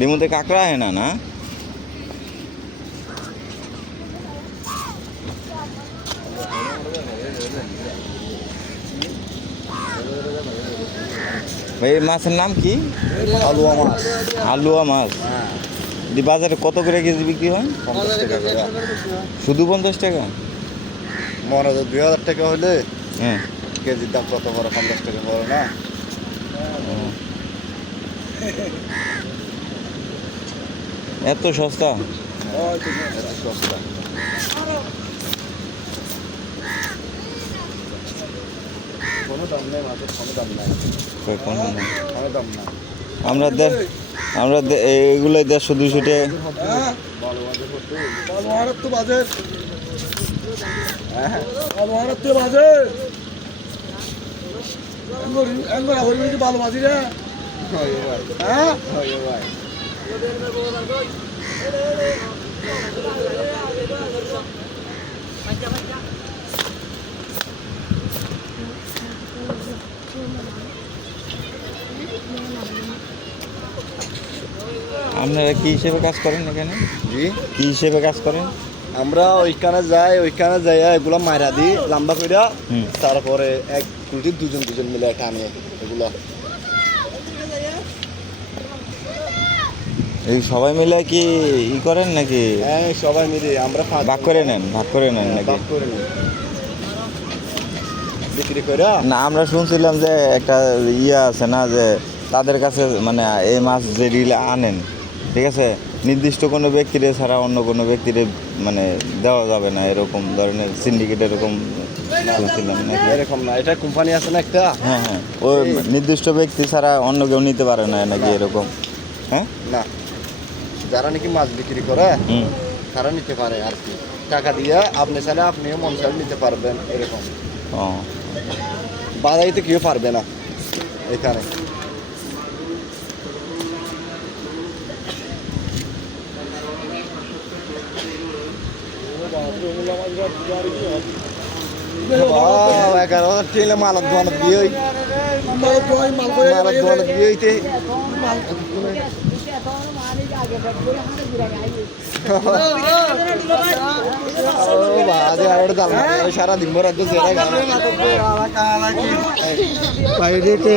ডিমুতে কাঁকড়া হয় না না? ভাই এই মাছের নাম কি? আলুয়া মাছ। আলুয়া মাছ। হ্যাঁ, দি বাজারে কত করে কেজি বিক্রি হয়? 50 টাকা করে। শুধু 50 টাকা? মনে হয় 2000 টাকা হলে হ্যাঁ। কেজির দাম কত বড়, 50 টাকা বড় না? এত সস্তা? এত সস্তা। কোনো দাম নেই মাছের, কোনো দাম নাই, কই কোন না? কোনো দাম নাই। আমরা এইগুলো 150-200 টাকা। ভালো মাছের করতে আলুহারার তো বাজেট, হ্যাঁ আলুহারার তো বাজেট। এঙ্গরা হইবে কি ভালো বাজি রে? হয় ভাই, হ্যাঁ হয় ভাই। আপনারা কি হিসেবে কাজ করেন এখানে? জি, কি হিসেবে কাজ করেন? আমরা ওইখানে যাই এগুলা মাইরা দিই লম্বা কইরা, হুম। তারপরে এক কুলটি দুজন মিলে টানে এগুলা। এই সবাই মিলে কি করেন নাকি হ্যাঁ, সবাই মিলে আমরা ভাগ করে নেন নাকি? ভাগ করে নিই বিক্রি কইরা। না, আমরা শুনছিলাম যে একটা আছে না, যে তাদের কাছে মানে এই মাছ যে রিলে আনেন, ঠিক আছে, নির্দিষ্ট কোনো ব্যক্তিরে ছাড়া অন্য কোনো ব্যক্তিরে মানে দেওয়া যাবে না, এরকম ধরনের সিন্ডিকেট এরকম শুনছিলাম নাকি? এরকম না, এটা কোম্পানি আছে না একটা। হ্যাঁ হ্যাঁ, ওই নির্দিষ্ট ব্যক্তি ছাড়া অন্য কেউ নিতে পারে না নাকি এরকম? হ্যাঁ। না, যারা নাকি মাছ বিক্রি করে হুম। তারা নিতে পারে আর কি, টাকা দিয়ে। আপনি চাইলে আপনিও মন চাইলে নিতে পারবেন এরকম। ও, বাজাইতে কেউ পারবে না এখানে। বাহ, 11,000 টেলে মালত দোয়ানত দিয়ে মালত দোয়ানত দিয়ে হইতে। ও বাজে আর দাম সারা দিন ভর একদম সেরা গান বাইরেতে।